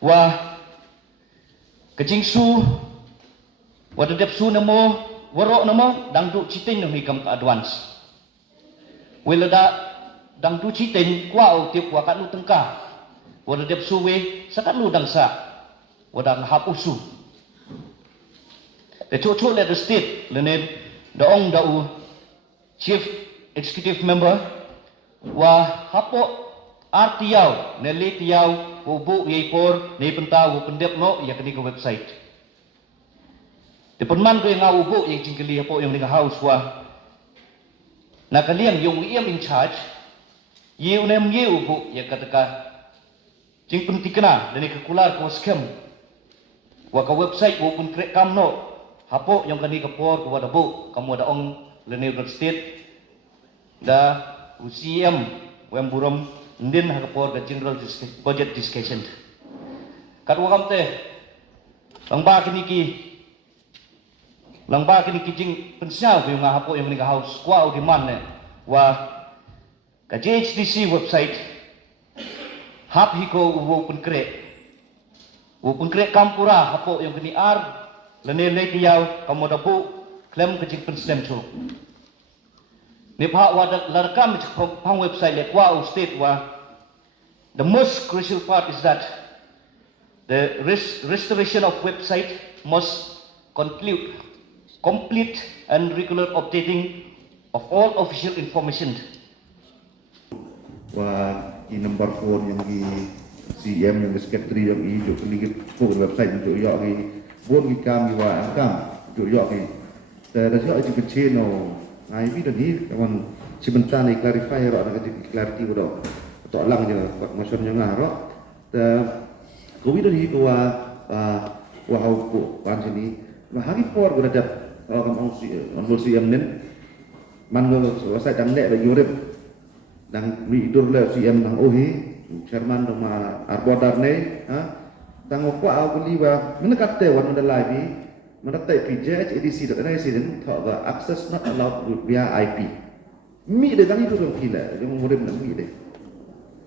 Wah kecing su wada dep su namo warok namo dangdu citin ni kam advance welada dangdu citin kwao tiap wakat lu tengkah wada dep su we sakat lu dangsa wada ngahap usu the chocho le the state lene daong dau chief executive member wa hapo artiau nele tiau ubu yipor ni pentau pendep no ya kini ke website depenman ko yang ubu yang jingkeli hapo yang dengan house wa na kalian yung iam in charge yu nem yu ubu ya kataka jing pentikna dan kekular ko scam wa ka website wo pun krek kam no hapo yang kani kapor ko wadabu kamu ada ong lene state da UCM wem buram ndin hakapor the general budget discussion kadwa kamte langba kini jing pensial ko yung hapo yung ni house kwa di man ne wa ka JHDC website hap hiko wo pun kre kampura hapo yung ni ar lene le tiyaw kamodabu klem ka jing pensial chu Nipha wada larkam pang website le kwa state wa the most crucial part is that the restoration of website must complete and regular updating of all official information. Wa di number 4 yang di CM yang di secretary yang di juga di website juga ya di buat di kami wa angkam juga ya di saya itu kecil no ai video ni kawan sebentar ni clarify ro nak clarity ro tok lang je buat motion yang ngaro te ko video ni ko wa au pan sini ma hari por guna dat kam on si amnen man go website dang nek ba yurip dang mi dur le CM dang ohi chairman ma arbodar ne ha tang ko au li wa menekat te wan live ni Mendapat PJ HADC dan resident tak ada access not allowed via IP. Mi de tangi tu dong kila, dia mengurim nak mi de.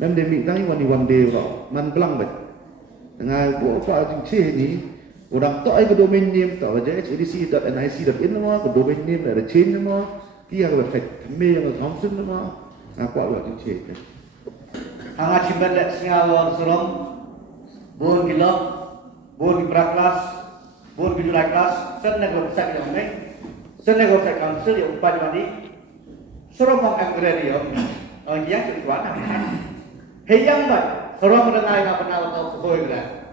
Dan dia mi tangi one day orang, man belang bet. Dengan buat apa jing ni, orang tak ada domain name tak ada HADC.nic.in nama, ke domain name ada change nama, dia ada website kami yang ada Thompson nama, aku ada jing. Hangat simpan lek singawan serom, bon gilok, bon praklas. Buat video like class, sen website yang ni, sen website council yang upah dimandi, suruh meng agrari yang yang kedua nak, heyang bat, suruh mendengar yang apa nak tahu koi belah.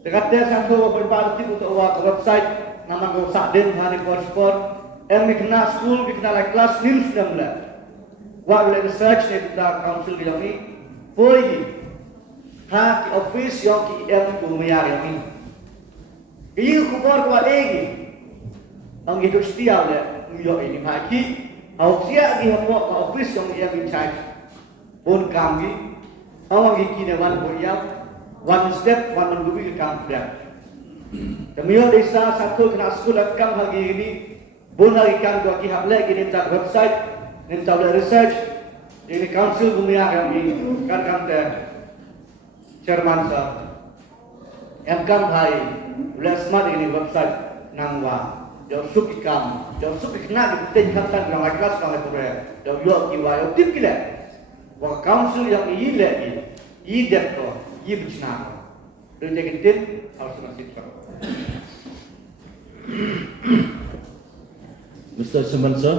Dekat dia satu berbalti untuk website, nama website din hari pasport, kena school, kena like class news dan belah. Wah boleh research ni kita council yang ni, boleh, ha office yang kita punya yang ni. Iyo kupor kuat lagi, ang hidup setia le, iyo ini maki, awak siap di hamwa office yang ia bincang, pun kami, awak ini wan beriap, one step, one menggubi ke kampung. Kami desa satu kena sekolah kam hari ini, pun hari kam dua kihab lagi ni tak website, ni tak boleh research, ini council dunia kami kan kampung, chairman sah, yang kam hari. Ulah smart ini website nangwa, jauh suki kam, jauh suki kena di tingkatan yang kelas kalau tu jauh yo kiwa yo tip kila, wah council yang ini lagi, ini depto, ini bincang, dan jadi tip harus nasib kau. Mr. Semansa,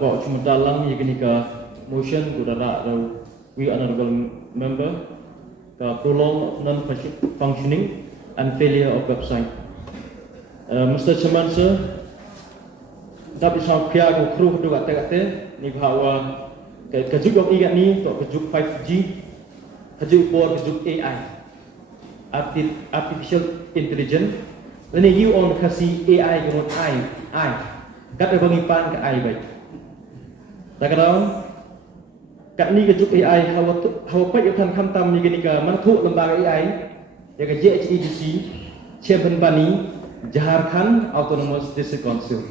kau cuma dalam yang ni ke motion kudara atau we honorable member ke prolong non-functioning and failure of website. Mr. Chairman sir, dapat saya kira aku kru tu kata ni bahawa kejuk yang ingat ni tu kejuk 5G, kejuk por kejuk AI, artificial intelligence. Dan ni you on kasih AI dengan I, kata pengipan ke AI baik. Tak kau kat ni kejuk AI hawa apa yang kan kamtam ni gini ke mana tu lembaga AI. Yang JHADC, Chairman Bani, Jharkhand Autonomous District Council.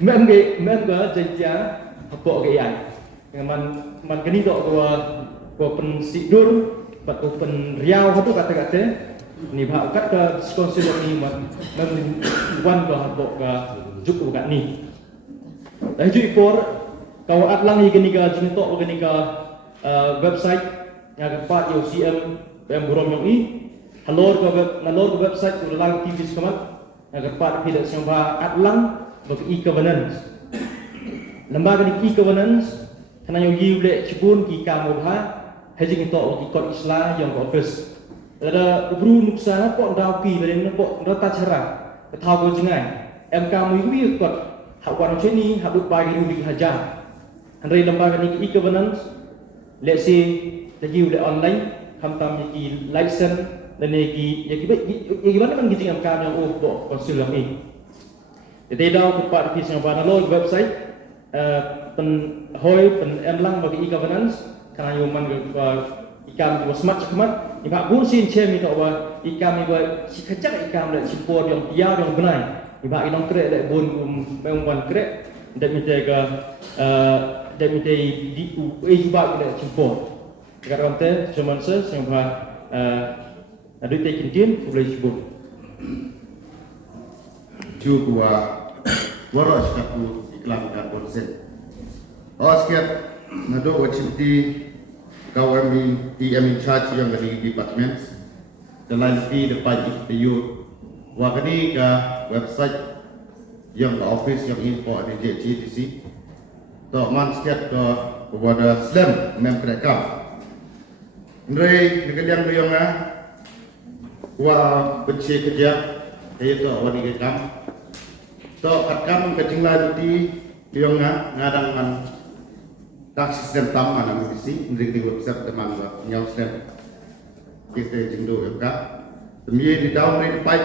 Member jaya apa AI. Yang man kini dok ko pensidur pat open riau tu kata-kata ni bah kat ke sponsor ni mem wan ke habok ke juk kat ni. Dah ju ipor kau atlang ni gini ga juntok gini ga website yang kepat UCM yang burom yang ni halor ke website tu lang TV sekomat yang kepat pilih siapa atlang bagi e-governance. Lembaga ni e-governance karena yang boleh cipun ki kamu ha hejing itu ikut Islam yang office. Ada buru nuksa pok dauki beren pok rata cara tahu jengai. Em kamu itu ikut hak wan ni hak bagi rubi hajar. Handai lembaga ni e-governance let's say lagi boleh online hamtam ki license dan lagi ya gimana kan gijing am kamu yang pok konsul yang ni. Jadi dah kepat di siapa download website pen hoi pen emlang bagi e-governance karena yoman ikam tu smart cemat ibak bun sin chem itu apa ikam ibak si kecak ikam dak simpor yang tiar yang benai ibak inong krek dak bun memang krek dak mitega dak mitei di ibak dak simpor sekarang teh cuman siapa ada tekin tin boleh sebut Juga waras kaku iklan dan konsen. Osket nado wajibdi kau in charge yang dari department dalam di depan itu wakani ke website yang office yang info di JCTC to man sket ke kepada slam mereka Ndrei negalian buyonga wa beci kerja itu awani gekam to katkam kecingla di buyonga ngadang man tak sistem tam mana mesti ndring di website teman nyau sistem kita jindo ka temie di down di pai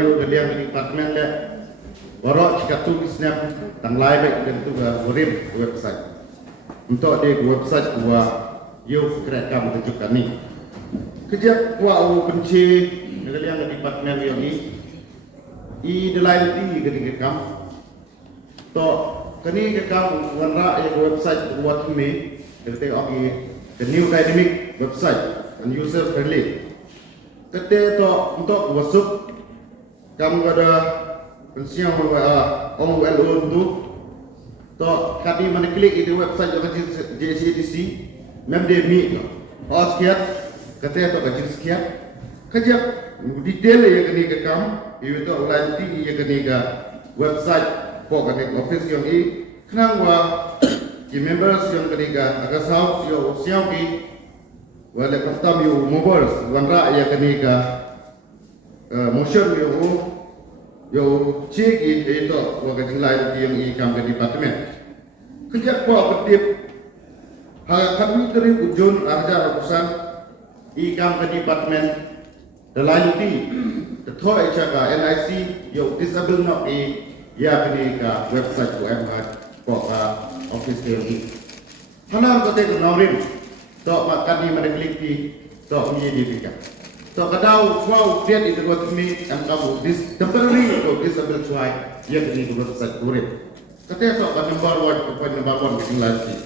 yo galian di department le warok cikatu snap tang live dan tu murim website untuk di website gua yo kerekam tunjukkan ni kerja gua benci galian di department yo ni I delain ti kerekam to kini kekam wanra yang website buat ini kita oke the new dynamic website and user friendly kita to untuk masuk kamu ada pensiun OLO itu to kami mana klik itu website yang JCTC memang mi sekian kita to kecil sekian kerja detail yang kini kekam itu online ti yang kini ke website pokoknya office yang ini kenang ki members yang ketiga agak sahut yo siang ki wala kaftam yo members wanra ya ketiga motion yo ciki itu waktu lain yang ini kami departemen kerja kuat ketip kami dari ujung arja urusan ikam ke departemen dalam ini ketua HK NIC yo disable not ya kini ka website ko ko office ni hanam ko te naurin to makani mana klik di to mi di fika to kadau wow dia itu buat mi am kamu this temporary ko disable try ya kini ko website kurit kate to ka number 1 di lagi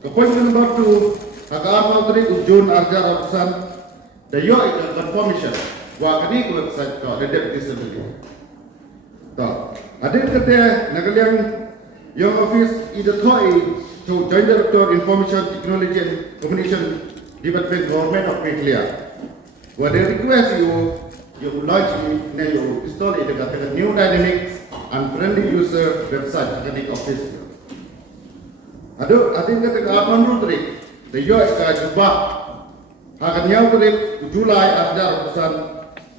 ko point number 2 aga apa tadi ujun arja urusan the yo confirmation wa kini ko website ko the disable to ada kata nagalian yang office ida thoi to joint director information technology and communication department government of Mekhlia wade request you launch na you install ida kata new dynamics and friendly user website akademik office ada kata apa menurut the yo ka juba akan nyau dari Julai ada urusan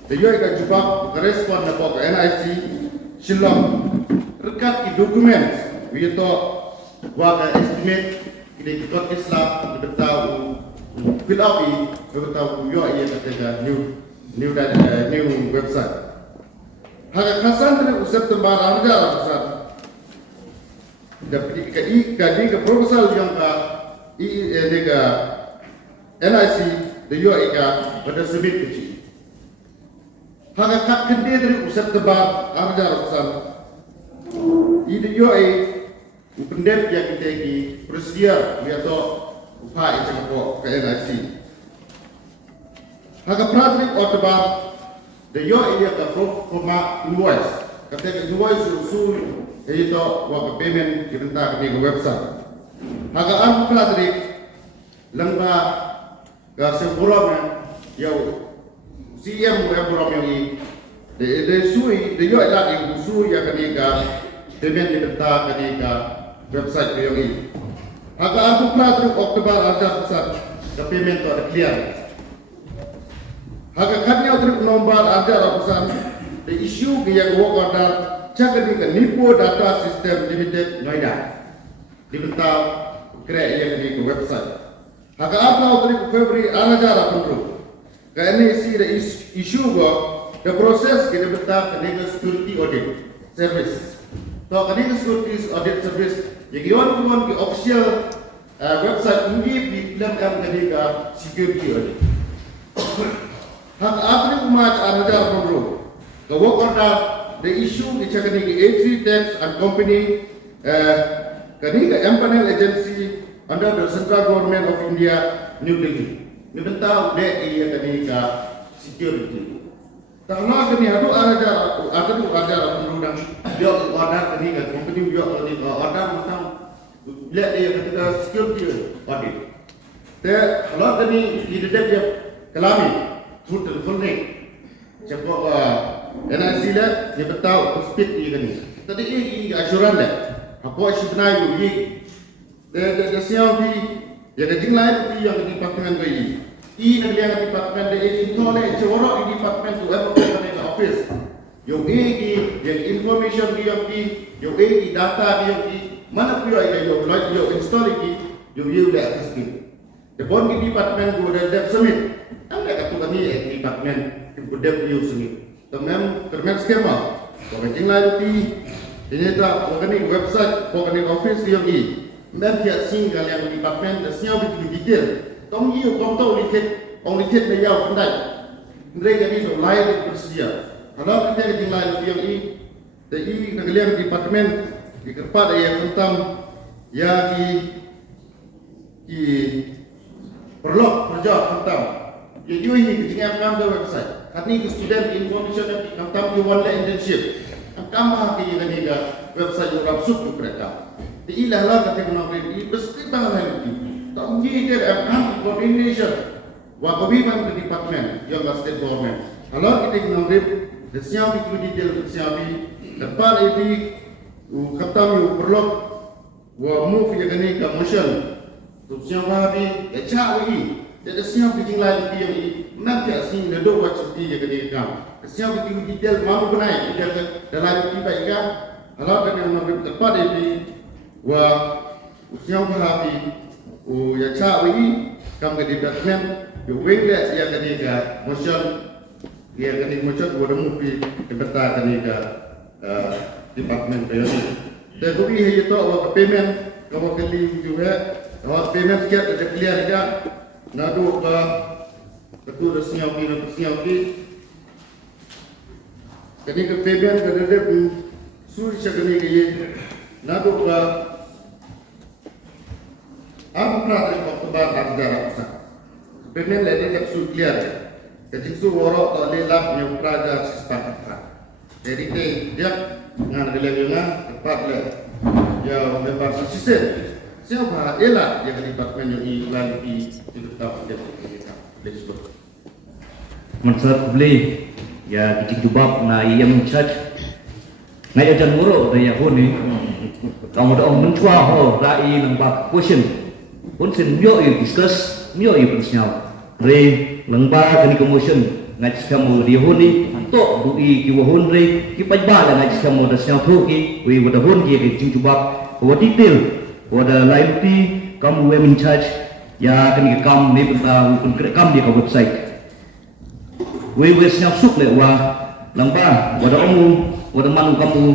the yo ka juba respond na pok NIC Shillong rekat di dokumen itu waga estimate kita ikut Islam kita tahu fill up kita tahu yo ia kata new website harga kasan dari September anda besar dapat dikaji ke proposal yang nega NIC the yo ika pada submit kecil harga kat kende dari September arja urusan ini yo pendek yang kita di prosedur biar to upaya cakap ke NIC Haga pratrik otba the yo iya ka forma invoice. Ketika invoice usul itu wa payment kita ke website. Haga am pratrik lengba ka semburam yo CM buram yang de sui de yo lagi usul ya ketika payment kita ketika website yang ini. Haga am pratrik Oktober ada besar the payment to clear. Haga katnya untuk nomor ada ratusan the issue yang work order jaga di Nipo Data System Limited Noida dibentak create yang di website. Haga apa untuk Februari ada penduduk. Karena isi the issue the process kita bentak legal security audit service. So legal security audit service yang iwan ke official website ini dibilang ketika security audit. Hak atri umat anajar penduduk. The work order the issue kita kini A3 Tax and Company kini empanel agency under the Central Government of India, New Delhi. Ini bentuk dek ia kini security. Karena kini ada penduduk dan dia order kini company dia order macam lihat dia ketika security audit. Kalau kini di dia kelami. Full name. Cepat NIC lah, dia bertahu speed ni kan. Tadi ini asuran dah. Apa isi benar ini? Dia siapa ni? Yang kecil lain tu yang di department tu ini. Ini yang di department tu ini. Toleh corok di department tu apa yang office. Yang ini yang information dia yang ini data dia mana pun yang install ini yang dia dah speed. Depan di department tu ada submit. Anda kata kami di department budaya beliau sendiri. Termen skema. Kalau tinggal di ini tak, kalau ni website, kalau ni office dia ni, nanti asing kalian di department, semua betul detail. Tong you tahu lihat dia pandai. Mereka ni tu lain bersedia. Kalau kita tinggal dia ni, jadi kalian di department di kerpat yang tentang ya di perlu kerja tentang. Jadi ini ketinggalan kami website. Kami student information yang kami one internship. Kami kini kami website yang rapsuk mereka. Jadi lah kata kami ini pasti bangun ini. Tak mungkin kita kami coordination. Wakabiman ke department yang state government. Kalau kita kami siapa itu detail siapa. Lepas ini kami perlu move yang kini ke motion. Tu siapa ni? Cak lagi. Jadi siapa bikin lain dia ni nanti asing ledo wajib dia kena ikam. Siapa bikin detail mahu benai dia dalam tiba ikam. Kalau kena mengambil tepat ini, siapa happy, ya cak ini kamu ke department, you wing that dia kena ikam. Dia kena motion boleh move tempat kena ikam department dia ni. Dan bagi itu awak payment, awak kena juga awak payment siap ada clear juga. Nadu ke ketua resmi kini ke payment ke dede suri sekali ke nadu ke apa dari Oktober ada rasa payment lede lek su clear kecik su worok tak lelah yang praja sistem jadi dia ngan gelengnya tepat le ya memang sisir siapa elak yang di department yang iklan di tetap dia let's go Mansur beli ya kicik jubab na yang charge ngai ajan muro ya hon ni kamu dah mencua ho rai lembak question pun sen mio discuss mio pensau re lembak ni commotion ngai kamu dia hon ni to bui ki hon re ki pajba ngai kamu dah siau thu ki we dah hon ki kicik jubab ho detail wada liability kamu women charge ya kan kam ni tentang kam dia ke website we siap suk le wa lamba wada wada manu kamu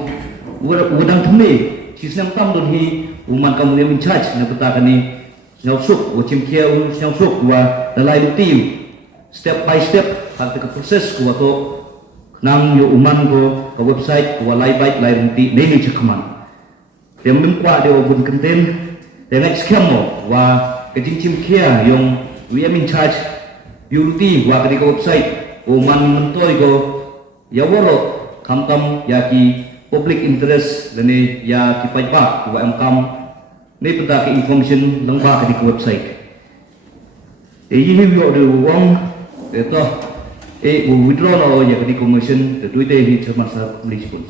wada thme sistem kam don hi uman kamu women charge na peta ni siap suk wa chimkia siap suk wa the liability step by step har ke proses wa to nang yo uman ko ke website wa liability ni chakman dia membuat dia pun konten dengan skema wah kecing-cing kia yang we are in charge beauty wa kadi ko website o man mentoy ko ya woro kamtam ya ki public interest lani ya ki pajpa wa am kam ni penta ki information lang ba kadi ko website e yi yo de wong to e withdraw no ya kadi commission de tuite hi chama sa police pun